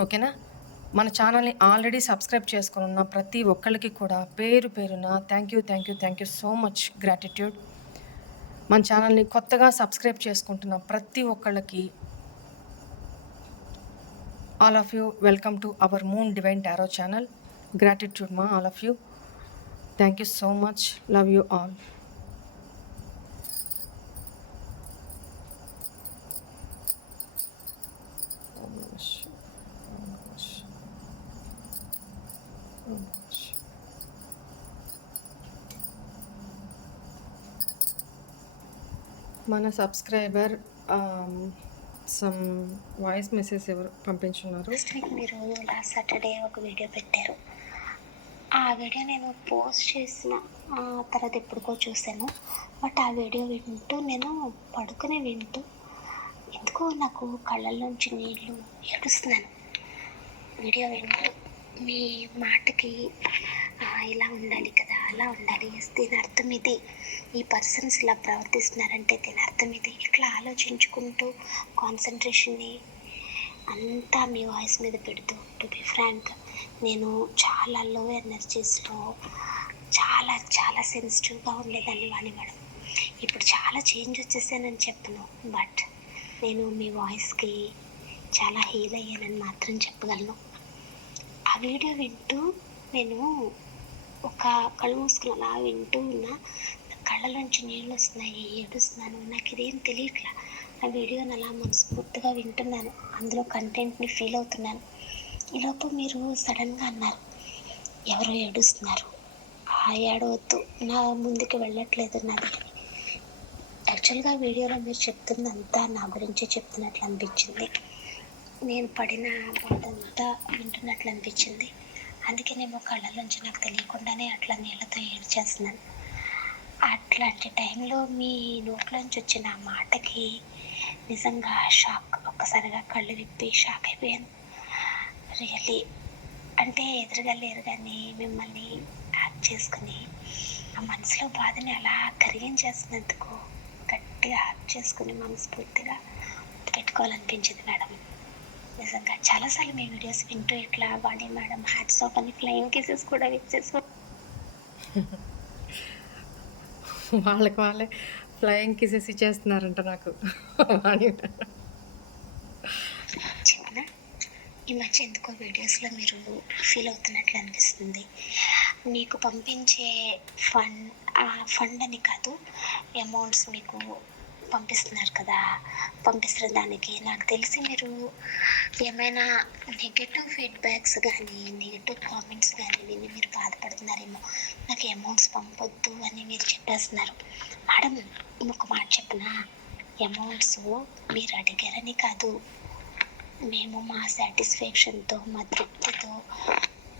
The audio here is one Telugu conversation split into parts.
ఓకేనా? మన ఛానల్ని ఆల్రెడీ సబ్స్క్రైబ్ చేసుకుని ఉన్న ప్రతి ఒక్కరికి కూడా పేరు పేరున thank you thank you thank you so much gratitude మన ఛానల్ని కొత్తగా సబ్స్క్రైబ్ చేసుకుంటున్న ప్రతి ఒక్కళ్ళకి all of you welcome to our moon divine tarot channel gratitude మా all of you thank you so much love you all మన సబ్స్క్రైబర్ సమ్ వాయిస్ మెసేజ్ ఎవరు పంపించున్నారు? మీరు లాస్ట్ సాటర్డే ఒక వీడియో పెట్టారు. ఆ వీడియో నేను పోస్ట్ చేసిన తర్వాత ఎప్పుడుకో చూశాను. బట్ ఆ వీడియో వింటూ నేను పడుకునే వింటూ ఎందుకో నాకు కళ్ళల్లోంచి నీళ్ళు ఏడుస్తున్నాను. వీడియో వింటూ మీ మాటకి ఇలా ఉండాలి ఎలా అలా ఉండాలి దీని అర్థం ఇది? ఈ పర్సన్స్ ఇలా ప్రవర్తిస్తున్నారంటే దీని అర్థం ఇది. ఇట్లా ఆలోచించుకుంటూ కాన్సన్ట్రేషన్ని అంతా మీ వాయిస్ మీద పెడుతూ టు బి ఫ్రాంక్ నేను చాలా లో ఎనర్జీస్లో చాలా చాలా సెన్సిటివ్గా ఉండేదాన్ని వాణి మేడం ఇప్పుడు చాలా చేంజ్ వచ్చేసానని చెప్పను. బట్ నేను మీ వాయిస్కి చాలా హీల్ అయ్యానని మాత్రం చెప్పగలను. ఆ వీడియో వింటూ నేను ఒక కళ్ళు మూసుకుని అలా వింటూ ఉన్నా కళ్ళలోంచి నీళ్ళు వస్తున్నాయి ఏడుస్తున్నాను నాకు ఇదేం తెలియట్లా. ఆ వీడియోని అలా మనస్ఫూర్తిగా వింటున్నాను అందులో కంటెంట్ని ఫీల్ అవుతున్నాను. ఈలోపు మీరు సడన్గా అన్నారు ఎవరో ఏడుస్తున్నారు? ఆ ఏడవద్దు నా ముందుకు వెళ్ళట్లేదు నాది యాక్చువల్గా వీడియోలో మీరు చెప్తుందంతా నా గురించే చెప్తున్నట్లు అనిపించింది. నేను పడిన బాధంతా వింటున్నట్లు అనిపించింది. అందుకేనేమో కళ్ళలోంచి నాకు తెలియకుండానే అట్లా నీళ్ళతో ఏడ్చేస్తున్నాను. అట్లాంటి టైంలో మీ నోట్లోంచి వచ్చిన మాటకి నిజంగా షాక్ ఒక్కసారిగా కళ్ళు విప్పి షాక్ అయిపోయాను. రియల్లీ అంటే ఎదురుగా లేరు కానీ మిమ్మల్ని యాక్ట్ చేసుకుని ఆ మనసులో బాధని అలా కరిగించేసినందుకు గట్టిగా యాక్ట్ చేసుకుని మనస్ఫూర్తిగా పెట్టుకోవాలనిపించింది మేడం. నిజంగా చాలాసార్లు మీ వీడియోస్ వింటూ ఇట్లా వాడి మేడం హ్యాట్స్ ఆఫ్ అని ఫ్లయింగ్ కేసెస్ కూడా ఇచ్చేసుకో వాళ్ళకి వాళ్ళే ఫ్లయింగ్ కిసెస్ ఇచ్చేస్తున్నారంట నాకు చిన్న ఈ మధ్య ఎందుకో వీడియోస్లో మీరు ఫీల్ అవుతున్నట్లు అనిపిస్తుంది. మీకు పంపించే ఫండ్ ఆ ఫండ్ అని కాదు అమౌంట్స్ మీకు పంపిస్తున్నారు కదా. పంపిస్తున్న దానికి నాకు తెలిసి మీరు ఏమైనా నెగటివ్ ఫీడ్బ్యాక్స్ కానీ నెగటివ్ కామెంట్స్ కానీ విని మీరు బాధపడుతున్నారేమో నాకు అమౌంట్స్ పంపొద్దు అని మీరు చెప్పేస్తున్నారు. మేడం ఒక మాట చెప్పనా? అమౌంట్స్ మీరు అడిగారని కాదు. మేము మా సాటిస్ఫాక్షన్తో మా తృప్తితో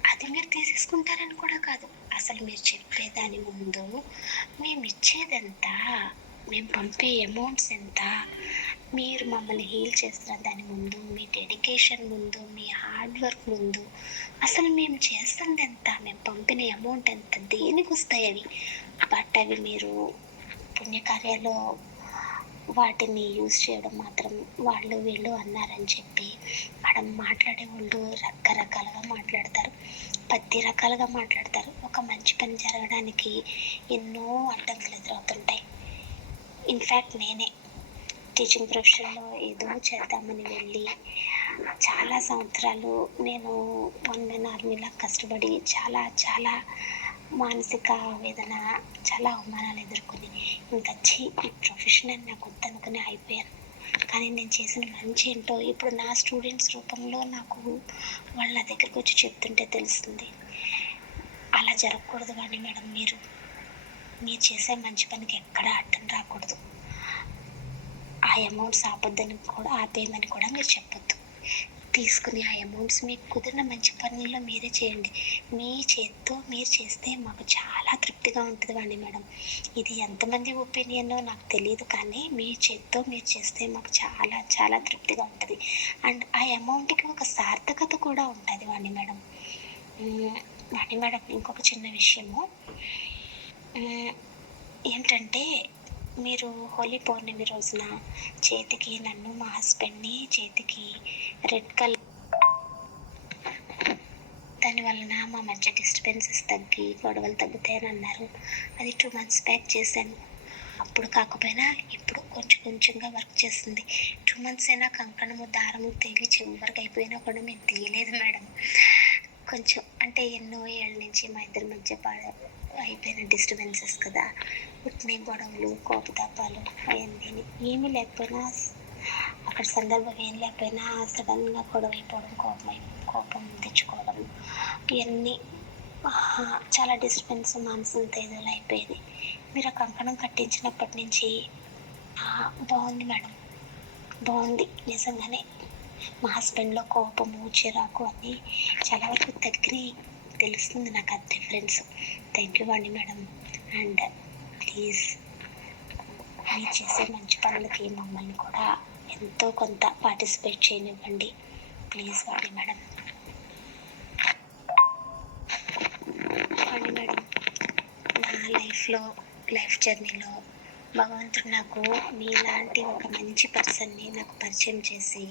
అది మీరు తీసేసుకుంటారని కూడా కాదు. అసలు మీరు చెప్పేదాని ముందు మేము ఇచ్చేదంతా మేము పంపే అమౌంట్స్ ఎంత? మీరు మమ్మల్ని హీల్ చేస్తున్న దాని ముందు మీ డెడికేషన్ ముందు మీ హార్డ్ వర్క్ ముందు అసలు మేము చేస్తుంది ఎంత? మేము పంపిన అమౌంట్ ఎంత? దేనికి వస్తాయి అవి? బట్ అవి మీరు పుణ్యకార్యాలు వాటిని యూజ్ చేయడం మాత్రం వాళ్ళు వీళ్ళు అన్నారని చెప్పి మనం మాట్లాడే వాళ్ళు రకరకాలుగా మాట్లాడతారు. పది రకాలుగా మాట్లాడతారు. ఒక మంచి పని జరగడానికి ఎన్నో అడ్డంకులు ఎదురవుతుంటాయి. ఇన్ఫ్యాక్ట్ నేనే టీచింగ్ ప్రొఫెషన్లో ఏదో చేద్దామని వెళ్ళి చాలా సంవత్సరాలు నేను వన్ మెన్ ఆర్మీలా కష్టపడి చాలా చాలా మానసిక వేదన చాలా అవమానాలు ఎదుర్కొని ఇంకా వచ్చి ఈ ప్రొఫెషన్ అని నాకు వద్దనుకుని అయిపోయాను. కానీ నేను చేసిన మంచి ఏంటో ఇప్పుడు నా స్టూడెంట్స్ రూపంలో నాకు వాళ్ళ నా దగ్గరికి వచ్చి చెప్తుంటే తెలుస్తుంది. అలా జరగకూడదు కానీ మేడం మీరు. మీరు చేసే మంచి పనికి ఎక్కడ అడ్డం రాకూడదు. ఆ అమౌంట్స్ ఆపొద్దని కూడా ఆపేయమని కూడా మీరు చెప్పొద్దు. తీసుకుని ఆ అమౌంట్స్ మీకు కుదిరిన మంచి పనుల్లో మీరే చేయండి. మీ చేత్తో మీరు చేస్తే మాకు చాలా తృప్తిగా ఉంటుంది అండి మేడం. ఇది ఎంతమంది ఒపీనియన్ నాకు తెలియదు కానీ మీ చేత్తో మీరు చేస్తే మాకు చాలా చాలా తృప్తిగా ఉంటుంది. అండ్ ఆ అమౌంట్కి ఒక సార్థకత కూడా ఉంటుంది వాణి మేడం. వాణి మేడం ఇంకొక చిన్న విషయము. ఏంటంటే మీరు హోలీ పౌర్ణమి రోజున చేతికి నన్ను మా హస్బెండ్ని చేతికి రెడ్ కలర్ దాని వలన మా మధ్య డిస్టర్బెన్సెస్ తగ్గి గొడవలు తగ్గుతాయని అన్నారు. అది టూ మంత్స్ బ్యాక్ చేశాను. అప్పుడు కాకపోయినా ఇప్పుడు కొంచెం కొంచెంగా వర్క్ చేస్తుంది. టూ మంత్స్ అయినా కంకణము దారము తేలి చివరికి అయిపోయినా కూడా మేము తీయలేదు మేడం. కొంచెం అంటే ఎన్నో ఏళ్ళ నుంచి మా ఇద్దరి మధ్య బాగా అయిపోయిన డిస్టర్బెన్సెస్ కదా. పుట్టిన గొడవలు కోపతాపాలు అవన్నీ ఏమీ లేకపోయినా అక్కడ సందర్భం ఏం లేకపోయినా సడన్గా గొడవ అయిపోవడం కోపం కోపం తెచ్చుకోవడం ఇవన్నీ చాలా డిస్టర్బెన్స్ మనసు తేదోలు అయిపోయేది. మీరు ఆ కంకణం కట్టించినప్పటి నుంచి బాగుంది మేడం. బాగుంది. నిజంగానే మా హస్బెండ్లో కోపము చిరాకు అన్నీ చాలా వరకు తగ్గినాయి. తెలుస్తుంది నాకు ఆ డిఫరెన్స్ థ్యాంక్ యూ అండి మేడం అండ్ ప్లీజ్ మీరు చేసే మంచి పనులకి మమ్మల్ని కూడా ఎంతో కొంత పార్టిసిపేట్ చేయనివ్వండి. ప్లీజ్ వాడి మేడం వాడి మేడం నా లైఫ్లో లైఫ్ జర్నీలో భగవంతుడు నాకు మీలాంటి ఒక మంచి పర్సన్ని నాకు పరిచయం చేసి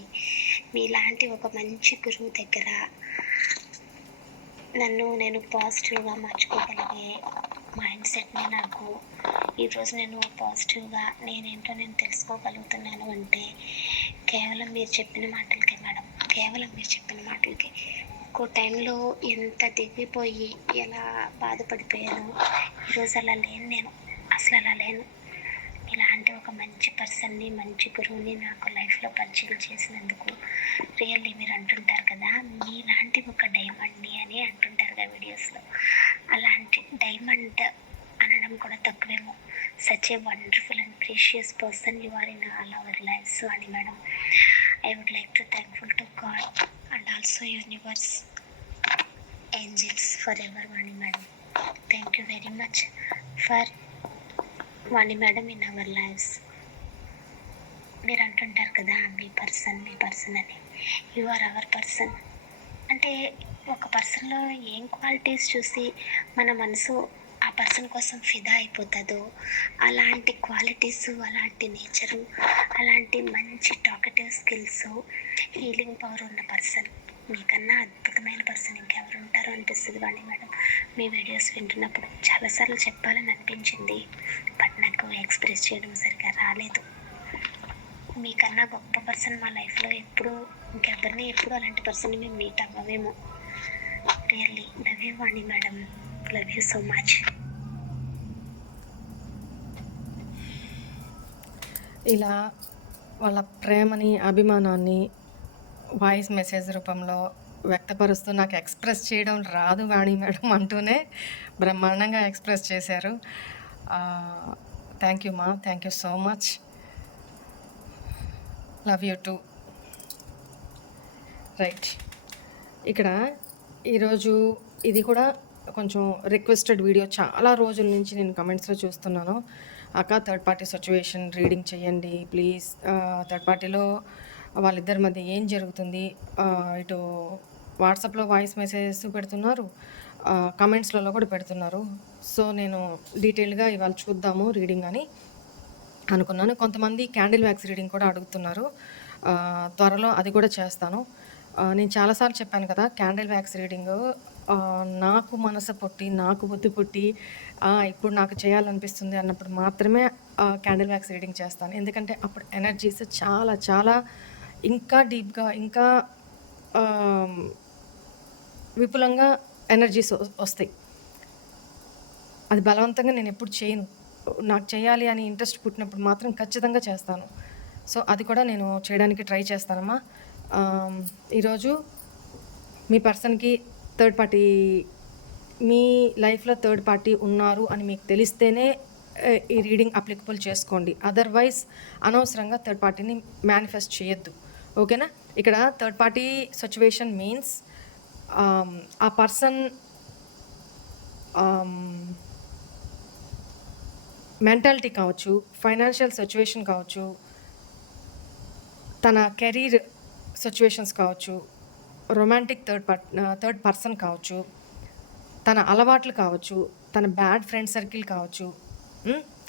మీలాంటి ఒక మంచి గురువు దగ్గర నన్ను నేను పాజిటివ్గా మార్చుకోగలిగే మైండ్ సెట్ని నాకు ఈరోజు నేను పాజిటివ్గా నేనేంటో నేను తెలుసుకోగలుగుతున్నాను అంటే కేవలం మీరు చెప్పిన మాటలకే మేడం. కేవలం మీరు చెప్పిన మాటలకి. ఒక్కో టైంలో ఎంత దిగిపోయి ఎలా బాధపడిపోయాను ఈరోజు అలా లేను నేను. అసలు అలా లేను. ఇలాంటి ఒక మంచి పర్సన్ని మంచి గురువుని నాకు లైఫ్లో పరిచయం చేసినందుకు రియల్లీ మీరు అంటుంటారు కదా మీలాంటి ఒక డైమండ్ని అని అంటుంటారు కదా వీడియోస్లో. అలాంటి డైమండ్ అనడం కూడా తక్కువేమో. Such a wonderful and precious person you are in all our lives అని madam. I would like to thankful to God and also universe angels for ever అని madam. Thank you very much for Vani madam in our lives మీరు అంటుంటారు కదా మీ పర్సన్ మీ పర్సన్ అని. You are our person. అంటే ఒక పర్సన్లో ఏం క్వాలిటీస్ చూసి మన మనసు ఆ పర్సన్ కోసం ఫిదా అయిపోతుందో అలాంటి క్వాలిటీస్ అలాంటి నేచరు అలాంటి మంచి టాకటివ్ స్కిల్స్ హీలింగ్ పవర్ ఉన్న పర్సన్. మీకన్నా అద్భుతమైన పర్సన్ ఇంకెవరు ఉంటారో అనిపిస్తుంది వాణి మేడం. మీ వీడియోస్ వింటున్నప్పుడు చాలాసార్లు చెప్పాలని అనిపించింది. బట్ నాకు ఎక్స్ప్రెస్ చేయడం సరిగా రాలేదు. మీకన్నా గొప్ప పర్సన్ మా లైఫ్లో ఎప్పుడు ఇంకెవరిని ఎప్పుడు అలాంటి పర్సన్ మేము meet అవ్వమేమో. Really love you Vani madam. Love you so much ఇలా వాళ్ళ ప్రేమని అభిమానాన్ని వాయిస్ మెసేజ్ రూపంలో వ్యక్తపరుస్తూ నాకు ఎక్స్ప్రెస్ చేయడం రాదు వాణి మేడం అంటూనే బ్రహ్మాండంగా ఎక్స్ప్రెస్ చేశారు. థ్యాంక్ యూ మా thank you so much. Love you too. Right. ఇక్కడ ఈరోజు ఇది కూడా కొంచెం రిక్వెస్టెడ్ వీడియో. చాలా రోజుల నుంచి నేను కమెంట్స్లో చూస్తున్నాను. అక్క థర్డ్ పార్టీ సిచ్యువేషన్ రీడింగ్ చేయండి ప్లీజ్ థర్డ్ పార్టీలో వాళ్ళిద్దరి మధ్య ఏం జరుగుతుంది ఇటు వాట్సాప్లో వాయిస్ మెసేజెస్ పెడుతున్నారు కమెంట్స్లలో కూడా పెడుతున్నారు. సో నేను డీటెయిల్గా ఇవాళ చూద్దాము రీడింగ్ అని అనుకున్నాను. కొంతమంది క్యాండిల్ వ్యాక్స్ రీడింగ్ కూడా అడుగుతున్నారు. త్వరలో అది కూడా చేస్తాను. నేను చాలాసార్లు చెప్పాను కదా క్యాండిల్ వ్యాక్స్ రీడింగ్ నాకు మనసు పుట్టి నాకు బుద్ధి పుట్టి ఇప్పుడు నాకు చేయాలనిపిస్తుంది అన్నప్పుడు మాత్రమే క్యాండిల్ వ్యాక్స్ రీడింగ్ చేస్తాను. ఎందుకంటే అప్పుడు ఎనర్జీస్ చాలా చాలా ఇంకా డీప్గా ఇంకా విపులంగా ఎనర్జీస్ వస్తాయి. అది బలవంతంగా నేను ఎప్పుడు చేయను. నాకు చేయాలి అని ఇంట్రెస్ట్ పుట్టినప్పుడు మాత్రం ఖచ్చితంగా చేస్తాను. సో అది కూడా నేను చేయడానికి ట్రై చేస్తానమ్మా. ఈరోజు మీ పర్సన్కి థర్డ్ పార్టీ మీ లైఫ్లో థర్డ్ పార్టీ ఉన్నారు అని మీకు తెలిస్తేనే ఈ రీడింగ్ అప్లికబుల్ చేసుకోండి. అదర్వైజ్ అనవసరంగా థర్డ్ పార్టీని మేనిఫెస్ట్ చేయొద్దు. ఓకేనా? ఇక్కడ థర్డ్ పార్టీ సిచ్యువేషన్ మీన్స్ ఆ పర్సన్ మెంటాలిటీ కావచ్చు ఫైనాన్షియల్ సిచ్యువేషన్ కావచ్చు తన కెరీర్ సిచ్యువేషన్స్ కావచ్చు romantic third per third person కావచ్చు తన అలవాట్లు కావచ్చు తన బ్యాడ్ ఫ్రెండ్ సర్కిల్ కావచ్చు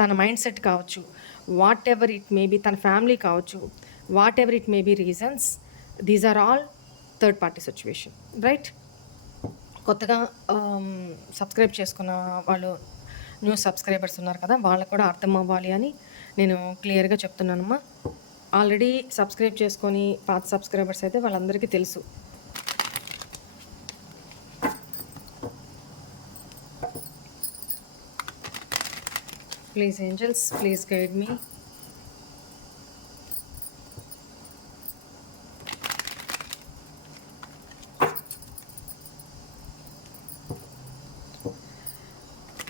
తన మైండ్ సెట్ కావచ్చు whatever it may be తన ఫ్యామిలీ కావచ్చు whatever it may be reasons these are all third party situation right కొత్తగా um, సబ్స్క్రైబ్ చేసుకున్న వాళ్ళు న్యూ సబ్స్క్రైబర్స్ ఉన్నారు కదా వాళ్ళకు కూడా అర్థం అవ్వాలి అని నేను క్లియర్గా చెప్తున్నానమ్మా. ఆల్రెడీ సబ్స్క్రైబ్ చేసుకొని పాత సబ్స్క్రైబర్స్ అయితే వాళ్ళందరికీ తెలుసు. Please angels please guide me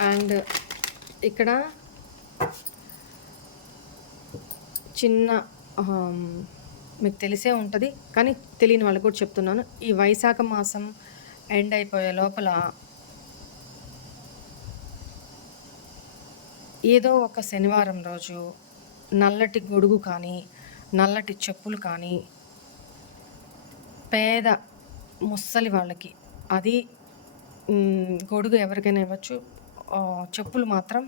and ఇక్కడ చిన్న మీకు తెలిసే ఉంటుంది కానీ తెలియని వాళ్ళకి కూడా చెప్తున్నాను. ఈ వైశాఖ మాసం ఎండ్ అయిపోయే లోపల ఏదో ఒక శనివారం రోజు నల్లటి గొడుగు కానీ నల్లటి చెప్పులు కానీ పేద ముస్సలి వాళ్ళకి అది గొడుగు ఎవరికైనా ఇవ్వచ్చు. చెప్పులు మాత్రం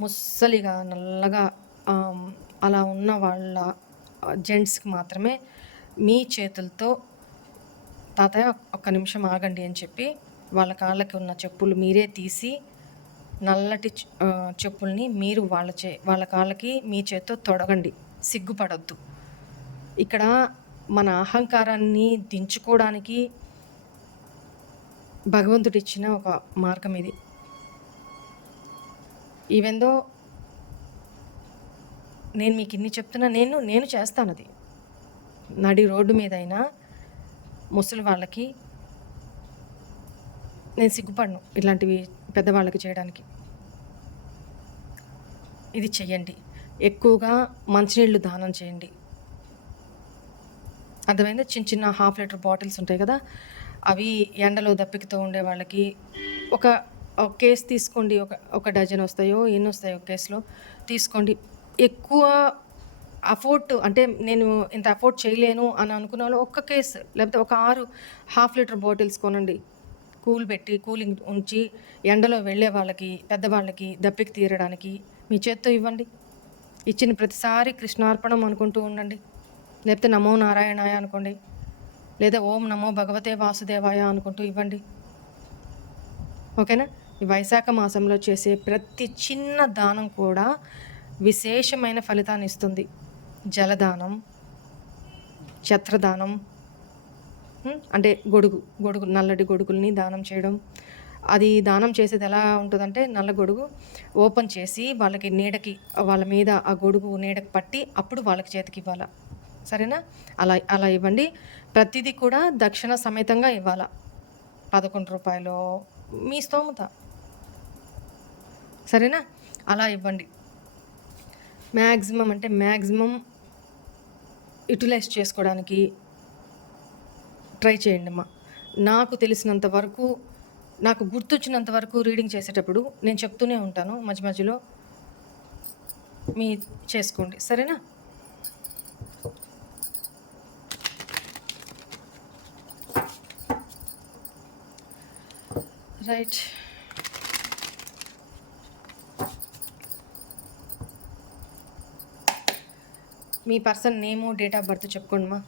ముస్సలిగా నల్లగా అలా ఉన్న వాళ్ళ జెంట్స్కి మాత్రమే మీ చేతులతో తాతయ్య ఒక్క నిమిషం ఆగండి అని చెప్పి వాళ్ళ కాళ్ళకి ఉన్న చెప్పులు మీరే తీసి నల్లటి చెప్పుల్ని మీరు వాళ్ళ చే వాళ్ళ కాళ్ళకి మీ చేత్తో తొడగండి. సిగ్గుపడొద్దు. ఇక్కడ మన అహంకారాన్ని దించుకోవడానికి భగవంతుడిచ్చిన ఒక మార్గం ఇది. ఈవెందో నేను మీకు ఇన్ని చెప్తున్నా నేను నేను చేస్తాను అది. నడి రోడ్డు మీద అయినా ముసలి వాళ్ళకి నేను సిగ్గుపడను ఇలాంటివి పెద్దవాళ్ళకి చేయడానికి. ఇది చెయ్యండి. ఎక్కువగా మంచినీళ్ళు దానం చేయండి. అర్థమైందా? చిన్న చిన్న హాఫ్ లీటర్ బాటిల్స్ ఉంటాయి కదా అవి ఎండలో దప్పికతో ఉండే వాళ్ళకి ఒక ఒక కేస్ తీసుకోండి ఒక ఒక డజన్ వస్తాయో ఎన్ని వస్తాయో ఒక కేసులో తీసుకోండి. ఎక్కువ అఫోర్డ్ అంటే నేను ఇంత అఫోర్డ్ చేయలేను అని అనుకున్న వాళ్ళు ఒక్క కేసు లేకపోతే ఒక ఆరు హాఫ్ లీటర్ బాటిల్స్ కొనండి. కూల్ పెట్టి కూలింగ్ ఉంచి ఎండలో వెళ్ళే వాళ్ళకి పెద్దవాళ్ళకి దప్పికి తీరడానికి మీ చేత్తో ఇవ్వండి. ఇచ్చిన ప్రతిసారి కృష్ణార్పణం అనుకుంటూ ఉండండి. లేకపోతే నమో నారాయణాయ అనుకోండి లేదా ఓం నమో భగవతే వాసుదేవాయ అనుకుంటూ ఇవ్వండి. ఓకేనా? వైశాఖ మాసంలో చేసే ప్రతి చిన్న దానం కూడా విశేషమైన ఫలితాన్ని ఇస్తుంది. జలదానం ఛత్రదానం అంటే గొడుగు గొడుగు నల్లటి గొడుగుల్ని దానం చేయడం. అది దానం చేసేది ఎలా ఉంటుందంటే నల్ల గొడుగు ఓపెన్ చేసి వాళ్ళకి నీడకి వాళ్ళ మీద ఆ గొడుగు నీడకి పట్టి అప్పుడు వాళ్ళకి చేతికి ఇవ్వాలా. సరేనా? అలా అలా ఇవ్వండి. ప్రతిదీ కూడా దక్షిణ సమేతంగా ఇవ్వాలా. పదకొండు రూపాయలు మీ స్తోమత. సరేనా? అలా ఇవ్వండి. మ్యాక్సిమం అంటే మ్యాక్సిమం యూటిలైజ్ చేసుకోవడానికి ట్రై చేయండి అమ్మా. నాకు తెలిసినంత వరకు నాకు గుర్తొచ్చినంత వరకు రీడింగ్ చేసేటప్పుడు నేను చెప్తూనే ఉంటాను మధ్య మధ్యలో. మీ చేసుకోండి. సరేనా? Right. Me person name date of birth చెప్పుకోండి మా.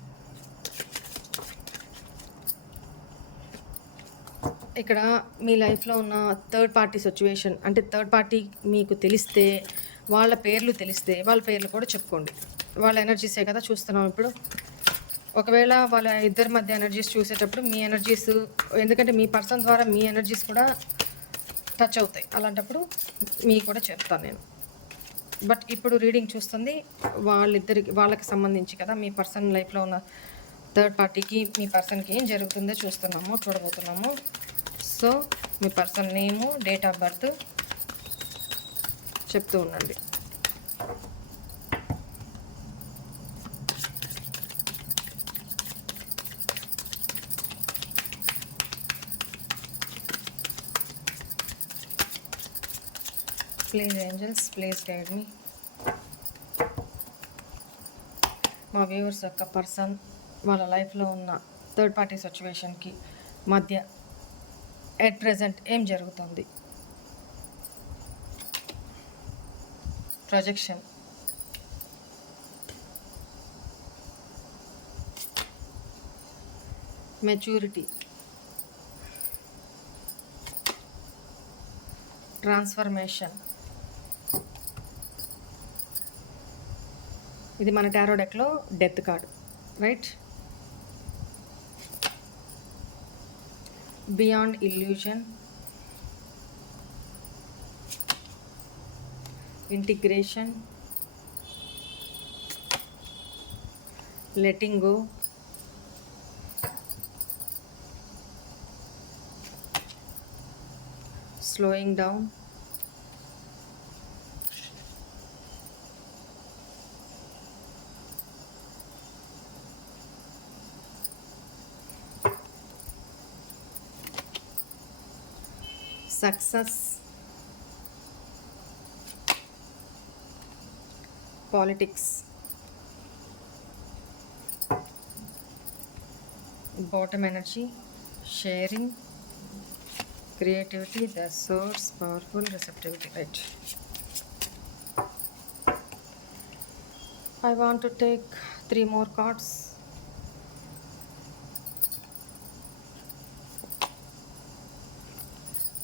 ఇక్కడ మీ లైఫ్లో ఉన్న థర్డ్ పార్టీ సిచ్యువేషన్ అంటే థర్డ్ పార్టీ మీకు తెలిస్తే వాళ్ళ పేర్లు తెలిస్తే వాళ్ళ పేర్లు కూడా చెప్పుకోండి. వాళ్ళ ఎనర్జీసే కదా చూస్తున్నాం ఇప్పుడు. ఒకవేళ వాళ్ళ ఇద్దరి మధ్య ఎనర్జీస్ చూసేటప్పుడు మీ ఎనర్జీస్ ఎందుకంటే మీ పర్సన్ ద్వారా మీ ఎనర్జీస్ కూడా టచ్ అవుతాయి. అలాంటప్పుడు మీ కూడా చెప్తాను నేను. బట్ ఇప్పుడు రీడింగ్ చూస్తుంది వాళ్ళిద్దరికి వాళ్ళకి సంబంధించి కదా మీ పర్సన్ లైఫ్లో ఉన్న థర్డ్ పార్టీకి మీ పర్సన్కి ఏం జరుగుతుందో చూస్తున్నాము చూడబోతున్నాము. So me person name date of birth చెప్తూ ఉండండి. Please angels please guide me మా వ్యూవర్స్ యొక్క పర్సన్ వాళ్ళ లైఫ్లో ఉన్న థర్డ్ పార్టీ సిచ్యువేషన్కి మధ్య ఎట్ ప్రజెంట్ ఏం జరుగుతుంది? ప్రొజెక్షన్ మెచ్యూరిటీ ట్రాన్స్ఫర్మేషన్ ఇది మన tarot డెక్లో death card right beyond illusion integration letting go slowing down success. Politics. Bottom energy. Sharing. Creativity. The source. Powerful. Receptivity. Right. I want to take three more cards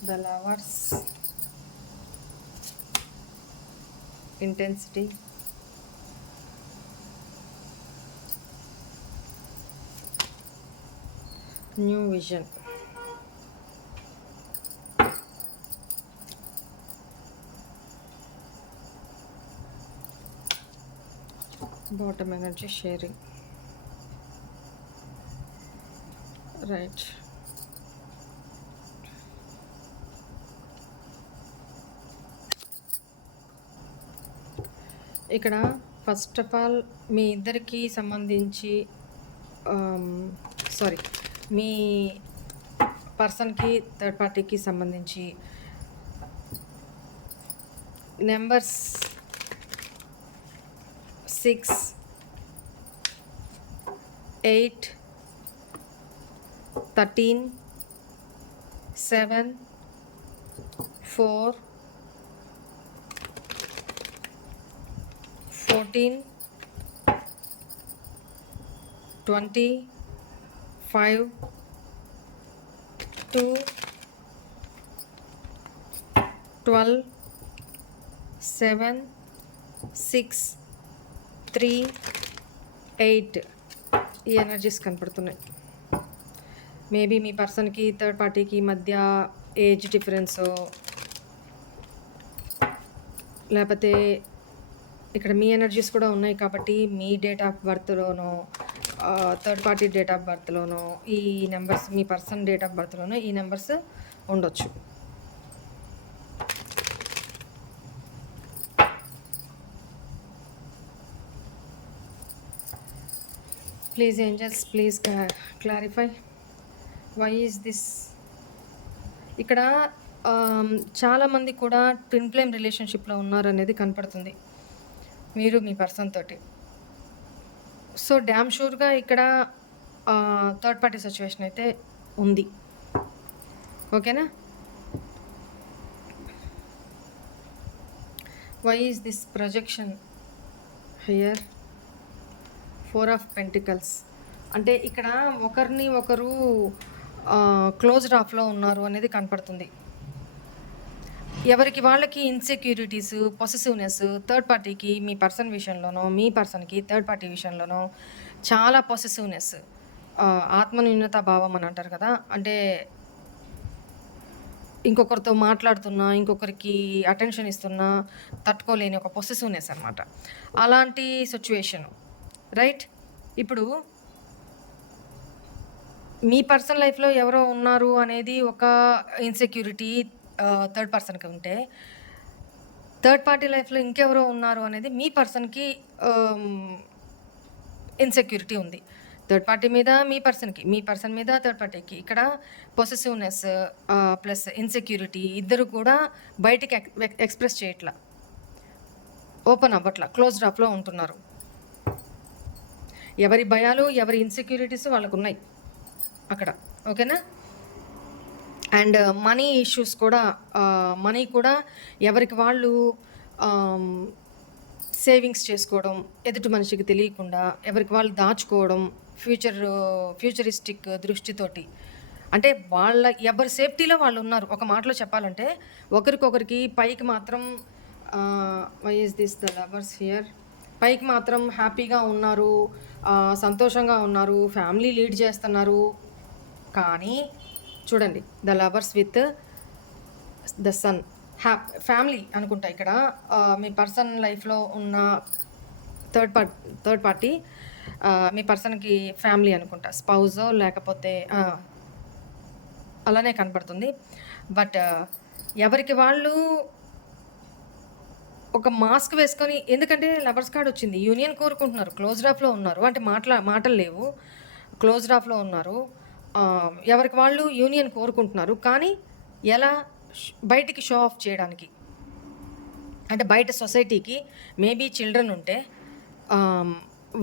the lovers intensity. New vision. Bottom energy sharing. Right ఇక్కడ ఫస్ట్ ఆఫ్ ఆల్ మీ ఇద్దరికి సంబంధించి um, సారీ మీ పర్సన్కి థర్డ్ పార్టీకి సంబంధించి numbers six eight thirteen seven four fifteen twenty five two twelve seven six three eight ఈ ఎనర్జీస్ కనపడుతున్నాయి. మేబీ మీ పర్సన్కి థర్డ్ పార్టీకి మధ్య ఏజ్ డిఫరెన్స్ లేకపోతే ఇక్కడ మీ ఎనర్జీస్ కూడా ఉన్నాయి కాబట్టి మీ డేట్ ఆఫ్ బర్త్లోనో థర్డ్ పార్టీ డేట్ ఆఫ్ బర్త్లోనో ఈ నెంబర్స్ మీ పర్సన్ డేట్ ఆఫ్ బర్త్లోనో ఈ నెంబర్స్ ఉండొచ్చు. Please angels please clarify why is this ఇక్కడ చాలామంది కూడా ట్విన్ ఫ్లేమ్ రిలేషన్షిప్లో ఉన్నారనేది కనపడుతుంది. మీరు మీ పర్సన్ తోటి. సో డ్యామ్ షూర్గా ఇక్కడ థర్డ్ పార్టీ సిచ్యువేషన్ అయితే ఉంది. ఓకేనా? Why is this projection here four of pentacles అంటే ఇక్కడ ఒకరిని ఒకరు క్లోజ్డ్ ఆఫ్లో ఉన్నారు అనేది కనపడుతుంది. ఎవరికి వాళ్ళకి ఇన్సెక్యూరిటీస్ పొసెసివ్నెస్ థర్డ్ పార్టీకి మీ పర్సన్ విషయంలోనో మీ పర్సన్కి థర్డ్ పార్టీ విషయంలోనో చాలా పొసెసివ్నెస్ ఆత్మన్యూనత భావం అని అంటారు కదా. అంటే ఇంకొకరితో మాట్లాడుతున్నా ఇంకొకరికి అటెన్షన్ ఇస్తున్నా తట్టుకోలేని ఒక పొసెసివ్నెస్ అనమాట అలాంటి సిచ్యువేషను రైట్ ఇప్పుడు మీ పర్సనల్ లైఫ్లో ఎవరో ఉన్నారు అనేది ఒక ఇన్సెక్యూరిటీ థర్డ్ పర్సన్కి ఉంటే థర్డ్ పార్టీ లైఫ్లో ఇంకెవరో ఉన్నారు అనేది మీ పర్సన్కి ఇన్సెక్యూరిటీ ఉంది. థర్డ్ పార్టీ మీద మీ పర్సన్కి మీ పర్సన్ మీద థర్డ్ పార్టీకి ఇక్కడ పొసెసివ్నెస్ ప్లస్ ఇన్సెక్యూరిటీ ఇద్దరు కూడా బయటికి ఎక్స్ప్రెస్ చేయట్లా. ఓపెన్ అవ్వట్లా క్లోజ్ డ్రాప్లో ఉంటున్నారు. ఎవరి భయాలు ఎవరి ఇన్సెక్యూరిటీస్ వాళ్ళకు ఉన్నాయి అక్కడ ఓకేనా? అండ్ మనీ ఇష్యూస్ కూడా మనీ కూడా ఎవరికి వాళ్ళు సేవింగ్స్ చేసుకోవడం ఎదుటి మనిషికి తెలియకుండా ఎవరికి వాళ్ళు దాచుకోవడం ఫ్యూచర్ ఫ్యూచరిస్టిక్ దృష్టితోటి. అంటే వాళ్ళ ఎవరి సేఫ్టీలో వాళ్ళు ఉన్నారు. ఒక మాటలో చెప్పాలంటే ఒకరికొకరికి పైకి మాత్రం why is this the lovers here పైకి మాత్రం హ్యాపీగా ఉన్నారు సంతోషంగా ఉన్నారు ఫ్యామిలీ లీడ్ చేస్తున్నారు. కానీ చూడండి the lovers with the sun. హ్యా ఫ్యామిలీ అనుకుంటా ఇక్కడ. మీ పర్సన్ లైఫ్లో ఉన్న థర్డ్ పార్ట్ థర్డ్ పార్టీ మీ పర్సన్కి ఫ్యామిలీ అనుకుంటా స్పౌజో లేకపోతే అలానే కనపడుతుంది. బట్ ఎవరికి వాళ్ళు ఒక మాస్క్ వేసుకొని ఎందుకంటే లవర్స్ కార్డ్ వచ్చింది యూనియన్ కోరుకుంటున్నారు క్లోజ్ డ్రాఫ్లో ఉన్నారు అంటే మాటల మాటలు లేవు క్లోజ్ డ్రాఫ్లో ఉన్నారు. ఎవరికి వాళ్ళు యూనియన్ కోరుకుంటున్నారు. కానీ ఎలా బయటికి షో ఆఫ్ చేయడానికి? అంటే బయట సొసైటీకి మేబీ చిల్డ్రన్ ఉంటే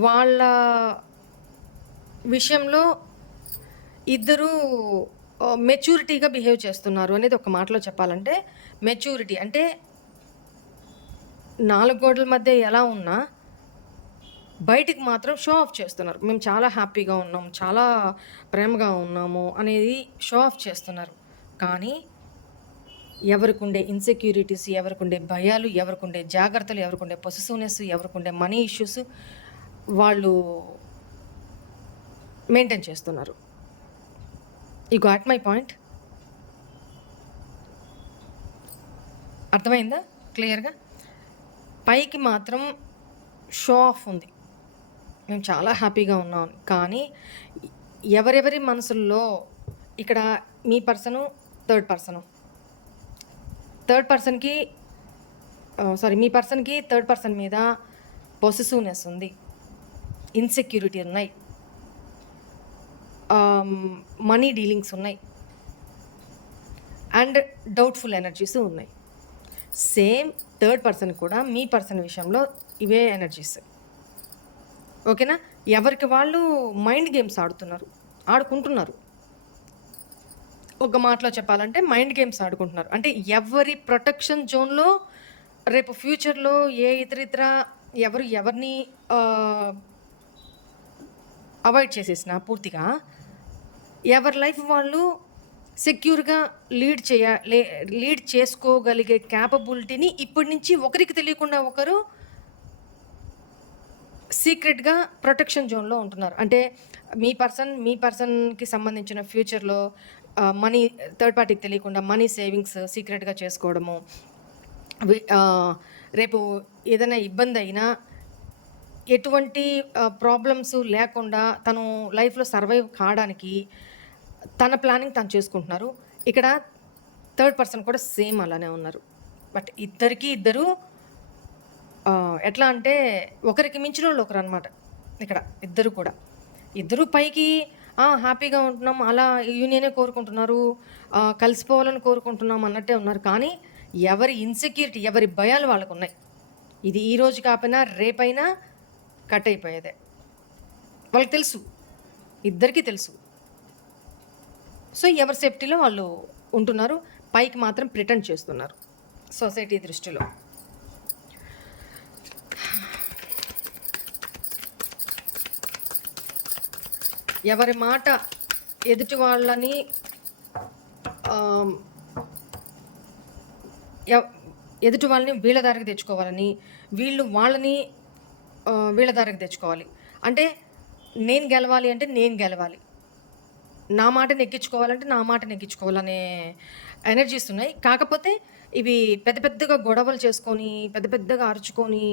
వాళ్ళ విషయంలో ఇద్దరు మెచ్యూరిటీగా బిహేవ్ చేస్తున్నారు అనేది ఒక మాటలో చెప్పాలంటే మెచ్యూరిటీ అంటే నాలుగు గోడల మధ్య ఎలా ఉన్నా బయటికి మాత్రం షో ఆఫ్ చేస్తున్నారు. మేము చాలా హ్యాపీగా ఉన్నాం చాలా ప్రేమగా ఉన్నాము అనేది షో ఆఫ్ చేస్తున్నారు. కానీ ఎవరికి ఉండే ఇన్సెక్యూరిటీస్ ఎవరికి ఉండే భయాలు ఎవరికి ఉండే జాగ్రత్తలు ఎవరికి ఉండే పొసెసివ్నెస్ ఎవరికి ఉండే మనీ ఇష్యూస్ వాళ్ళు మెయింటైన్ చేస్తున్నారు. ఈ గాట్ మై పాయింట్ అర్థమైందా? క్లియర్గా పైకి మాత్రం షో ఆఫ్ ఉంది. మేము చాలా హ్యాపీగా ఉన్నాం. కానీ ఎవరెవరి మనసుల్లో ఇక్కడ మీ పర్సను థర్డ్ పర్సను. థర్డ్ పర్సన్కి సారీ మీ పర్సన్కి థర్డ్ పర్సన్ మీద పొసెసివ్నెస్ ఉంది. ఇన్సెక్యూరిటీ ఉన్నాయి. మనీ డీలింగ్స్ ఉన్నాయి. అండ్ డౌట్ఫుల్ ఎనర్జీస్ ఉన్నాయి. సేమ్ థర్డ్ పర్సన్ కూడా మీ పర్సన్ విషయంలో ఇవే ఎనర్జీస్ ఓకేనా? ఎవరికి వాళ్ళు మైండ్ గేమ్స్ ఆడుతున్నారు ఆడుకుంటున్నారు. ఒక మాటలో చెప్పాలంటే మైండ్ గేమ్స్ ఆడుకుంటున్నారు. అంటే ఎవరి ప్రొటెక్షన్ జోన్లో రేపు ఫ్యూచర్లో ఏ ఇతర ఇతర ఎవరు ఎవరిని అవాయిడ్ చేసేసిన పూర్తిగా ఎవరి లైఫ్ వాళ్ళు సెక్యూర్గా లీడ్ చేయ లీడ్ చేసుకోగలిగే క్యాపబిలిటీని ఇప్పటి నుంచి ఒకరికి తెలియకుండా ఒకరు సీక్రెట్గా ప్రొటెక్షన్ జోన్లో ఉంటున్నారు. అంటే మీ పర్సన్ మీ పర్సన్కి సంబంధించిన ఫ్యూచర్లో మనీ థర్డ్ పార్టీకి తెలియకుండా మనీ సేవింగ్స్ సీక్రెట్గా చేసుకోవడము రేపు ఏదైనా ఇబ్బంది అయినా ఎటువంటి ప్రాబ్లమ్స్ లేకుండా తను లైఫ్లో సర్వైవ్ కావడానికి తన ప్లానింగ్ తను చేసుకుంటున్నారు. ఇక్కడ థర్డ్ పర్సన్ కూడా సేమ్ అలానే ఉన్నారు. బట్ ఇద్దరికీ ఇద్దరు ఎట్లా అంటే ఒకరికి మించిన వాళ్ళు ఒకరు అనమాట ఇక్కడ ఇద్దరు కూడా. ఇద్దరు పైకి హ్యాపీగా ఉంటున్నాం అలా యూనియనే కోరుకుంటున్నారు కలిసిపోవాలని కోరుకుంటున్నాం అన్నట్టే ఉన్నారు. కానీ ఎవరి ఇన్సెక్యూరిటీ ఎవరి భయాలు వాళ్ళకు ఉన్నాయి ఇది ఈ రోజు కాపోయినా రేపైనా కట్ అయిపోయేదే. వాళ్ళకి తెలుసు. ఇద్దరికీ తెలుసు. సో ఎవరి సేఫ్టీలో వాళ్ళు ఉంటున్నారు. పైకి మాత్రం ప్రిటెండ్ చేస్తున్నారు సొసైటీ దృష్టిలో. ఎవరి మాట ఎదుటి వాళ్ళని ఎదుటి వాళ్ళని వీళ్ళ దారికి తెచ్చుకోవాలని వీళ్ళు వాళ్ళని వీళ్ళ దారికి తెచ్చుకోవాలి. అంటే నేను గెలవాలి అంటే నేను గెలవాలి. నా మాట నెగ్గించుకోవాలంటే నా మాట నెగ్గించుకోవాలనే ఎనర్జీస్ ఉన్నాయి. కాకపోతే ఇవి పెద్ద పెద్దగా గొడవలు చేసుకొని పెద్ద పెద్దగా అరుచుకొని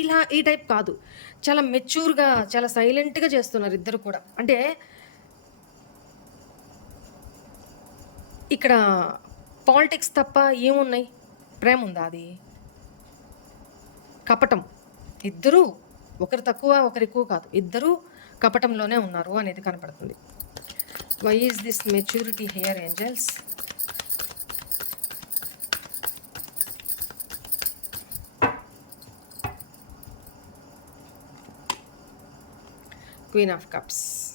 ఇలా ఈ టైప్ కాదు. చాలా మెచ్యూర్గా చాలా సైలెంట్గా చేస్తున్నారు ఇద్దరు కూడా. అంటే ఇక్కడ పాలిటిక్స్ తప్ప ఏమున్నాయి? ప్రేమ ఉందా అది? కపటం. ఇద్దరూ ఒకరు తక్కువ ఒకరు ఎక్కువ కాదు. ఇద్దరు కపటంలోనే ఉన్నారు అనేది కనపడుతుంది. Why is this maturity here angels Queen of Cups.